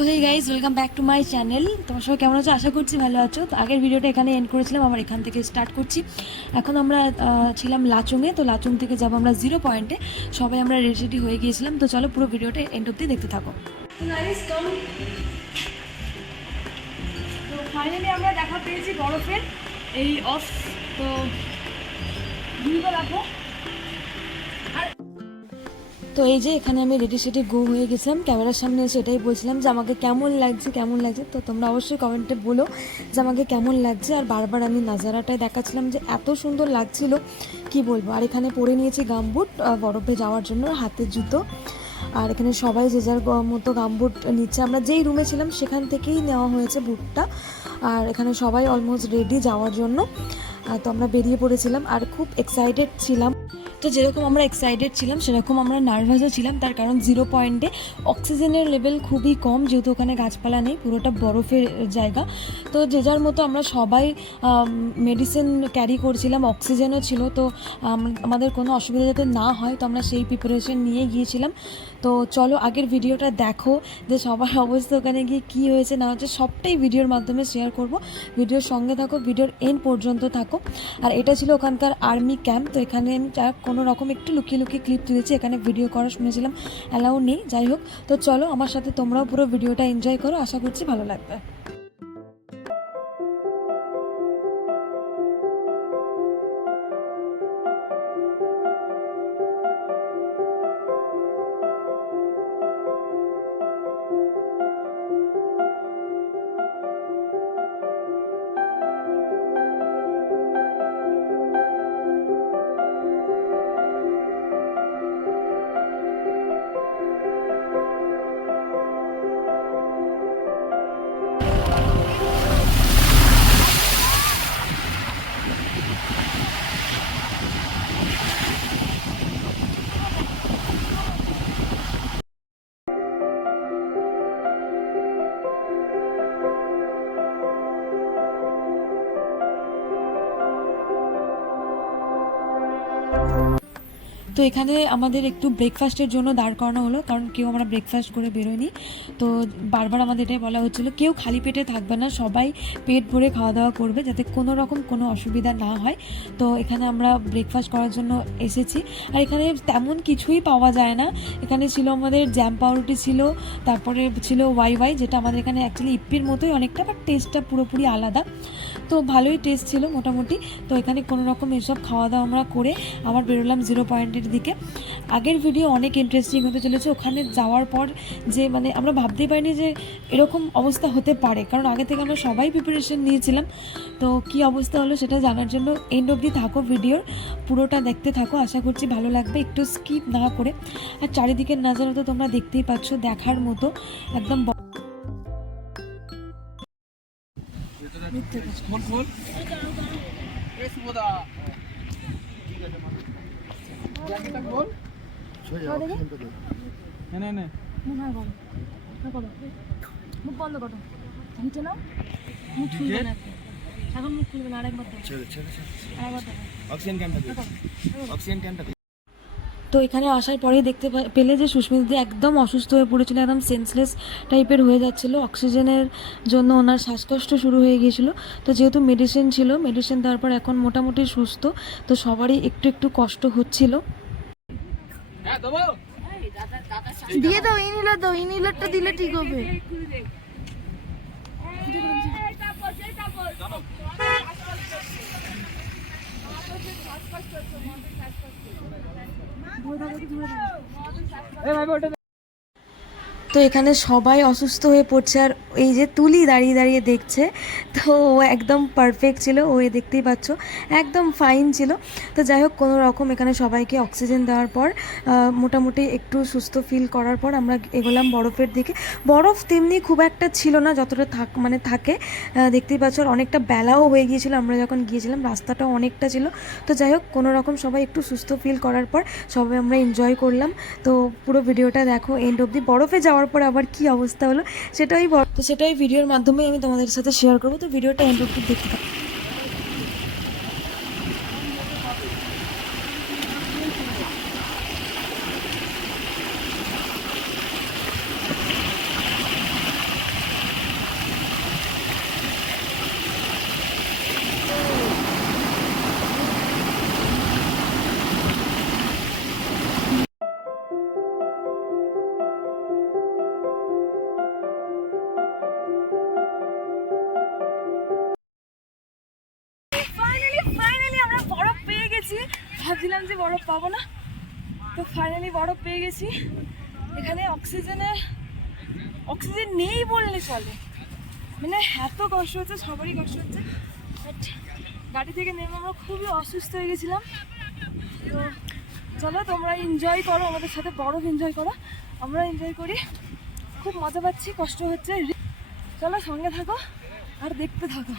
তো hey guys, welcome back to my channel. তোমার সবাই কেমন আছো? আশা করছি ভালো আছো। তো আগের ভিডিওটা এখানে এন্ড করেছিলাম, আবার এখান থেকে স্টার্ট করছি। এখন আমরা ছিলাম লাচুংয়ে, তো লাচুং থেকে যাবো আমরা 0 পয়েন্টে। সবাই আমরা রেডি হয়ে গিয়েছিলাম। তো চলো পুরো ভিডিওটা এন্ড অব্দি দেখতে থাকো। তো ফাইনালি আমরা দেখা পেয়েছি বরফের এই অফ। তো ভিউটা দেখো। তো এই যে এখানে আমি রেডি সেডি গো হয়ে গেছিলাম, ক্যামেরার সামনে এসে এটাই বলছিলাম যে আমাকে কেমন লাগছে। তো তোমরা অবশ্যই কমেন্টে বলো যে আমাকে কেমন লাগছে। আর বারবার আমি নাজারাটাই দেখাচ্ছিলাম যে এত সুন্দর লাগছিল কি বলবো। আর এখানে পরে নিয়েছি গামবুট বরফে যাওয়ার জন্য, হাতের জুতো। আর এখানে সবাই যে যার মতো গামবুট নিচ্ছে। আমরা যেই রুমে ছিলাম সেখান থেকেই নেওয়া হয়েছে বুটটা। আর এখানে সবাই অলমোস্ট রেডি যাওয়ার জন্য। তো আমরা বেরিয়ে পড়েছিলাম আর খুব এক্সাইটেড ছিলাম। তো যেরকম আমরা এক্সাইটেড ছিলাম সেরকম আমরা নার্ভাসও ছিলাম, তার কারণ 0 পয়েন্টে অক্সিজেনের লেভেল খুবই কম, যেহেতু ওখানে গাছপালা নেই, পুরোটা বরফের জায়গা। তো যে যার মতো আমরা সবাই মেডিসিন ক্যারি করছিলাম, অক্সিজেনও ছিল। তো আমাদের কোনো অসুবিধা যাতে না হয়, তো আমরা সেই প্রিপারেশন নিয়ে গিয়েছিলাম। তো চলো আগের ভিডিওটা দেখো যে সবার অবস্থা ওখানে গিয়ে কী হয়েছে না হচ্ছে, সবটাই ভিডিওর মাধ্যমে শেয়ার করব। ভিডিওর সঙ্গে থাকো, ভিডিওর এন্ড পর্যন্ত থাকো। আর এটা ছিল ওখানকার আর্মি ক্যাম্প। তো এখানে আমি কোনো রকম একটু লুকিয়ে ক্লিপ তুলেছি। এখানে ভিডিও করা শুনেছিলাম অ্যালাউ নেই, যাই হোক। তো চলো আমার সাথে তোমরাও পুরো ভিডিওটা এনজয় করো, আশা করছি ভালো লাগবে। তো এখানে আমাদের একটু ব্রেকফাস্টের জন্য দাঁড় করানো হলো, কারণ কেউ আমরা ব্রেকফাস্ট করে বেরোয়নি। তো বারবার আমাদের এটাই বলা হচ্ছিলো কেউ খালি পেটে থাকবে না, সবাই পেট ভরে খাওয়া দাওয়া করবে যাতে কোনো রকম কোনো অসুবিধা না হয়। তো এখানে আমরা ব্রেকফাস্ট করার জন্য এসেছি। আর এখানে তেমন কিছুই পাওয়া যায় না। এখানে ছিল আমাদের জ্যাম পাউরুটি ছিল, তারপরে ছিল ওয়াই, যেটা আমাদের এখানে অ্যাকচুয়ালি ইপ্পির মতোই অনেকটা, বাট টেস্টটা পুরোপুরি আলাদা। তো ভালোই টেস্ট ছিল মোটামুটি। তো এখানে কোনো রকম এসব খাওয়া দাওয়া আমরা করে আবার বেরোলাম 0 পয়েন্টের দিকে। আগের ভিডিও অনেক ইন্টারেস্টিং হতে চলেছে। ওখানে যাওয়ার পর যে আমরা ভাবতেই পারিনি যে এরকম অবস্থা হতে পারে, কারণ আগে থেকে আমরা সবাই প্রিপারেশন নিয়েছিলাম। তো কী অবস্থা হলো সেটা জানার জন্য এন্ড অবধি থাকো, ভিডিওর পুরোটা দেখতে থাকো, আশা করছি ভালো লাগবে, একটু স্কিপ না করে। আর চারিদিকের নাজারা তো তোমরা দেখতেই পাচ্ছ, দেখার মতো একদম। মুখ বন্ধ করো, নিচে নাও, মুখ খুলবে না এখন, মুখ খুলবে না, আরেকবার তো এখানে আসার পরেই দেখতে পেলে যে সুস্মিতা একদম অসুস্থ হয়ে পড়েছিল, একদম সেন্সলেস টাইপের হয়ে যাচ্ছিল। অক্সিজেনের জন্য ওনার শ্বাসকষ্ট শুরু হয়ে গিয়েছিল। তো যেহেতু মেডিসিন ছিল, মেডিসিন দেওয়ার পর এখন মোটামুটি সুস্থ। তো সবারই একটু কষ্ট হচ্ছিল। দিয়ে দাও ইনহেলার, দাও ইনহেলারটা দিলে ঠিক হবে। তো এখানে সবাই অসুস্থ হয়ে পড়ছে, আর এই যে তুলি দাঁড়িয়ে দেখছে। তো ও একদম পারফেক্ট ছিল, ও দেখতেই পাচ্ছ একদম ফাইন ছিল। তো যাই হোক, কোনো রকম এখানে সবাইকে অক্সিজেন দেওয়ার পর মোটামুটি একটু সুস্থ ফিল করার পর আমরা এগোলাম বরফের দিকে। বরফ তেমনি খুব একটা ছিল না, যতটা থাকে দেখতেই পাচ্ছ। আর অনেকটা বেলাও হয়ে গিয়েছিল আমরা যখন গিয়েছিলাম, রাস্তাটাও অনেকটা ছিল। তো যাই হোক, কোনো রকম সবাই একটু সুস্থ ফিল করার পর সবাই আমরা এনজয় করলাম। তো পুরো ভিডিওটা দেখো এন্ড অবধি। বরফে যাওয়ার পর আবার কি অবস্থা হলো সেটাই ভিডিওর মাধ্যমে আমি তোমাদের সাথে শেয়ার করবো। তো ভিডিওটা এন্ড অবধি দেখতে থাকো। এসেছি, ভাবছিলাম যে বরফ পাবো না, তো ফাইনালি বরফ পেয়ে গেছি। এখানে অক্সিজেন নেই বললে চলে, মানে এত কষ্ট হচ্ছে, সবারই কষ্ট হচ্ছে। বাট গাড়ি থেকে নেমে আমরা খুবই অসুস্থ হয়ে গেছিলাম। তো চলো তোমরা এনজয় করো, আমাদের সাথে বরফ এনজয় করো, আমরা এনজয় করি, খুব মজা পাচ্ছি, কষ্ট হচ্ছে। চলো সঙ্গে থাকো আর দেখতে থাকো।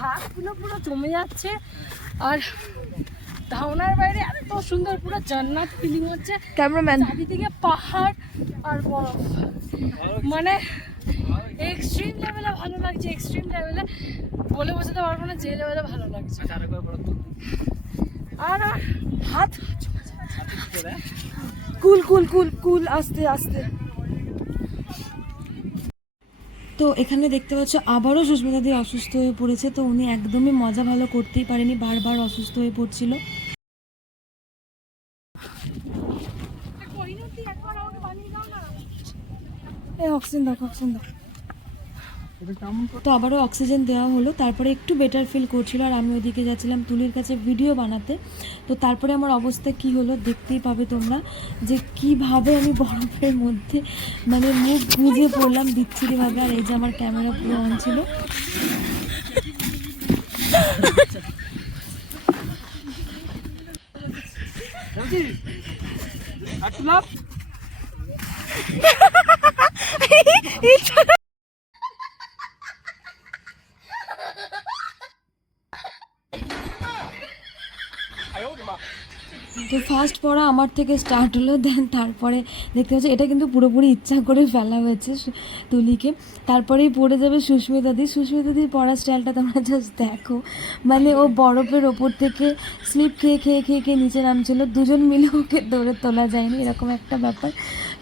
হাতগুলো পুরো জমে যাচ্ছে, আর ধারণার বাইরে এত সুন্দর পুরো জান্নাত ফিলিং হচ্ছে। ক্যামেরাম্যান, চারিদিকে পাহাড় আর বরফ, মানে এক্সট্রিম লেভেলে ভালো লাগছে, এক্সট্রিম লেভেলে বলে বোঝাতে পারবো না যে লেভেলে ভালো লাগছে। আর হাত কুল কুল কুল কুল, আস্তে আস্তে। তো এখানে দেখতে পাচ্ছ আবারও সুস্মিতা দি অসুস্থ হয়ে পড়েছে। তো উনি একদমই মজা ভালো করতেই পারেনি, বারবার অসুস্থ হয়ে পড়ছিল। অক্সিজেন দাও, অক্সিজেন দাও। তো আবারও অক্সিজেন দেওয়া হলো, তারপরে একটু বেটার ফিল করছিল। আর আমি ওইদিকে যাচ্ছিলাম তুলির কাছে ভিডিও বানাতে। তো তারপরে আমার অবস্থা কি হলো দেখতেই পাবে তোমরা, যে কিভাবে আমি বরফের মধ্যে মানে মুখ গুঁজে পড়লাম বিচ্ছিরিভাবে। আর এই যে আমার ক্যামেরা পুরো অন ছিল। তো ফার্স্ট পড়া আমার থেকে স্টার্ট হলো, দেন তারপরে দেখতে পাচ্ছি এটা কিন্তু পুরোপুরি ইচ্ছা করে ফেলা হয়েছে তুলিকে। তারপরেই পড়ে যাবে সুস্মিতা দি। সুস্মিতা দির পড়ার স্টাইলটা তোমরা জাস্ট দেখো, মানে ও বরফের ওপর থেকে স্লিপ খেয়ে খেয়ে খেয়ে খেয়ে নিচে নামছিল, দুজন মিলে ওকে দৌড়ে তোলা যায়নি, এরকম একটা ব্যাপার।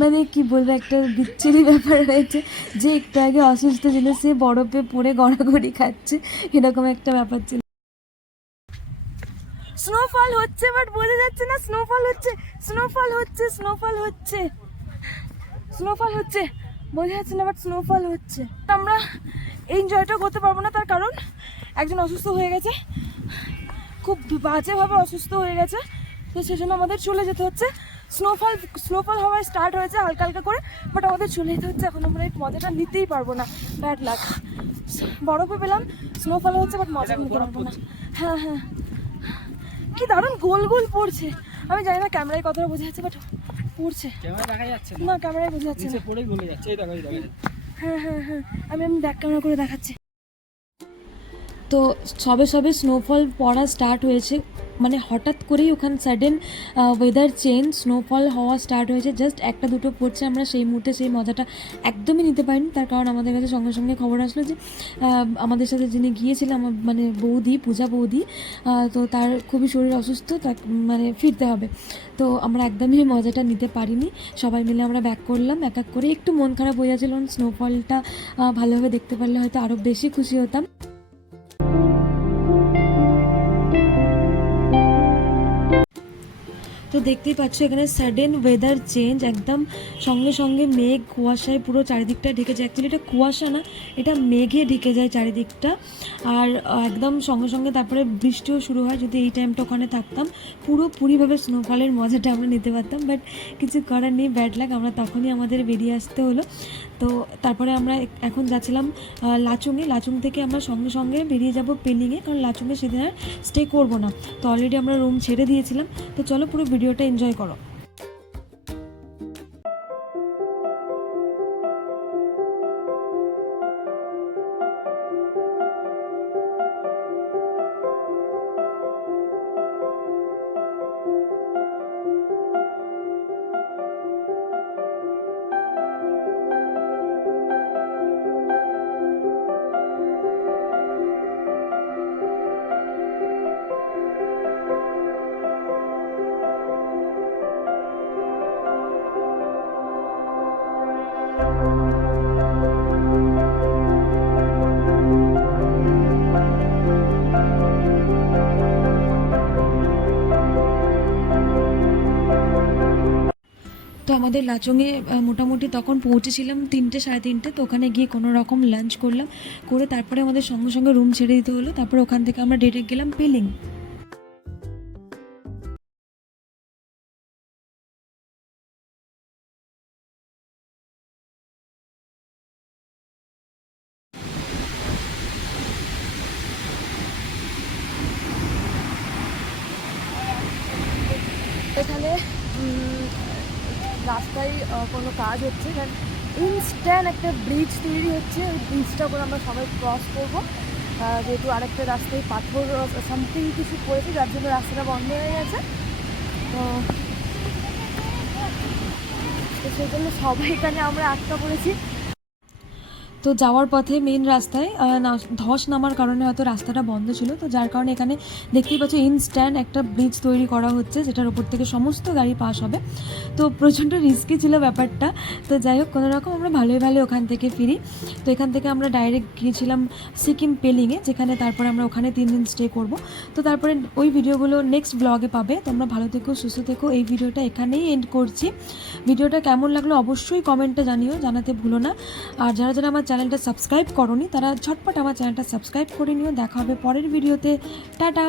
মানে কি বলবো, একটা বিচ্ছিরি ব্যাপার রয়েছে, যে একটু আগে অসুস্থ ছিল সে বরফে পড়ে গড়াগড়ি খাচ্ছে, এরকম একটা ব্যাপার ছিল। স্নোফল হচ্ছে বাট বোঝা যাচ্ছে না স্নোফল হচ্ছে, স্নোফল হচ্ছে, স্নোফল হচ্ছে, স্নোফল হচ্ছে, বোঝা যাচ্ছে না বাট স্নোফল হচ্ছে। আমরা এনজয়টা করতে পারবো না, তার কারণ একজন অসুস্থ হয়ে গেছে, খুব বাজেভাবে অসুস্থ হয়ে গেছে। তো সেজন্য আমাদের চলে যেতে হচ্ছে। স্নোফল হওয়া স্টার্ট হয়েছে হালকা হালকা করে, বাট আমাদের চলে যেতে হচ্ছে। এখন আমরা এই মজাটা নিতেই পারবো না, ব্যাড লাক। বরফে পেলাম, স্নোফল হচ্ছে বাট মজা নিতে পারবো না। হ্যাঁ হ্যাঁ, কি দারুণ গোল গোল পড়ছে। আমি জানি না ক্যামেরায় কতটা বোঝা যাচ্ছে, বাট পড়ছে। ক্যামেরা দেখা যাচ্ছে না, ক্যামেরায় বোঝা যাচ্ছে না। পড়েই গলে যাচ্ছে, এই দেখো হ্যাঁ হ্যাঁ হ্যাঁ, আমি ব্যাক ক্যামেরা করে দেখাচ্ছি। তো সবে সবে স্নোফল পড়া স্টার্ট হয়েছে, মানে হঠাৎ করেই ওখানে সাডেন ওয়েদার চেঞ্জ, স্নোফল হওয়া স্টার্ট হয়েছে। জাস্ট একটা দুটো পড়ছে, আমরা সেই মুহূর্তে সেই মজাটা একদমই নিতে পারিনি। তার কারণ আমাদের কাছে সঙ্গে সঙ্গে খবর আসলো যে আমাদের সাথে যিনি গিয়েছিলাম, মানে বৌদি, পূজা বৌদি, তো তার খুবই শরীর অসুস্থ, তার মানে ফিরতে হবে। তো আমরা একদমই মজাটা নিতে পারিনি। সবাই মিলে আমরা ব্যাক করলাম এক এক করে। একটু মন খারাপ হয়ে যাচ্ছিল, স্নোফলটা ভালোভাবে দেখতে পারলে হয়তো আরও বেশি খুশি হতাম। তো দেখতেই পাচ্ছ এখানে সাডেন ওয়েদার চেঞ্জ, একদম সঙ্গে সঙ্গে মেঘ কুয়াশায় পুরো চারিদিকটা ঢেকে যায়। অ্যাকচুয়ালি এটা কুয়াশা না, এটা মেঘে ঢেকে যায় চারিদিকটা। আর একদম সঙ্গে সঙ্গে তারপরে বৃষ্টিও শুরু হয়। যদি এই টাইমটা ওখানে থাকতাম, পুরোপুরিভাবে স্নোফলের মজাটা আমরা নিতে পারতাম, বাট কিছু করার নেই, ব্যাড লাক। আমরা তখনই আমাদের বেরিয়ে আসতে হলো। তো তারপরে আমরা এখন যাচ্ছিলাম লাচুংয়ে। লাচুং থেকে আমরা সঙ্গে সঙ্গে বেরিয়ে যাব পেলিংয়ে, কারণ লাচুংয়ে সেদিন আর স্টে করবো না। তো অলরেডি আমরা রুম ছেড়ে দিয়েছিলাম। তো চলো পুরো ভিডিওটা এনজয় করো। তো আমাদের লাচংয়ে মোটামুটি তখন পৌঁছেছিলাম 3টে 3:30, তো ওখানে গিয়ে কোনো রকম লাঞ্চ করলাম, করে তারপরে আমাদের সঙ্গে সঙ্গে রুম ছেড়ে দিতে হলো। তারপরে ওখান থেকে আমরা ডিরেক্ট গেলাম পেলিং। এখানে রাস্তায় কোনো কাজ হচ্ছে, ইনস্ট্যান্ট একটা ব্রিজ তৈরি হচ্ছে, ওই ব্রিজটা করে আমরা সবাই ক্রস করবো, যেহেতু আরেকটা রাস্তায় পাথর সামথিং কিছু পড়েছে, যার জন্য রাস্তাটা বন্ধ হয়ে গেছে। তো সেই জন্য সবাই এখানে আমরা আটকা পড়েছি। তো যাওয়ার পথে মেন রাস্তায় ধস নামার কারণে হয়তো রাস্তাটা বন্ধ ছিল, তো যার কারণে এখানে দেখতেই পাচ্ছ ইনস্ট্যান্ট একটা ব্রিজ তৈরি করা হচ্ছে, যেটার উপর থেকে সমস্ত গাড়ি পাস হবে। তো প্রচণ্ড রিস্কি ছিল ব্যাপারটা। তো যাই হোক, কোনোরকম আমরা ভালোই ওখান থেকে ফিরি। তো এখান থেকে আমরা ডাইরেক্ট গিয়েছিলাম সিকিম পেলিংয়ে, যেখানে তারপরে আমরা ওখানে 3 দিন স্টে করব। তো তারপরে ওই ভিডিওগুলো নেক্সট ব্লগে পাবে। তোমরা ভালো থেকো, সুস্থ থেকো। এই ভিডিওটা এখানেই এন্ড করছি। ভিডিওটা কেমন লাগলো অবশ্যই কমেন্টে জানাতে ভুলো না। আর যারা আমার চ্যানেলটা সাবস্ক্রাইব করোনি তারা ঝটপট আমার চ্যানেলটা সাবস্ক্রাইব করে নিও। দেখা হবে পরের ভিডিওতে। টাটা।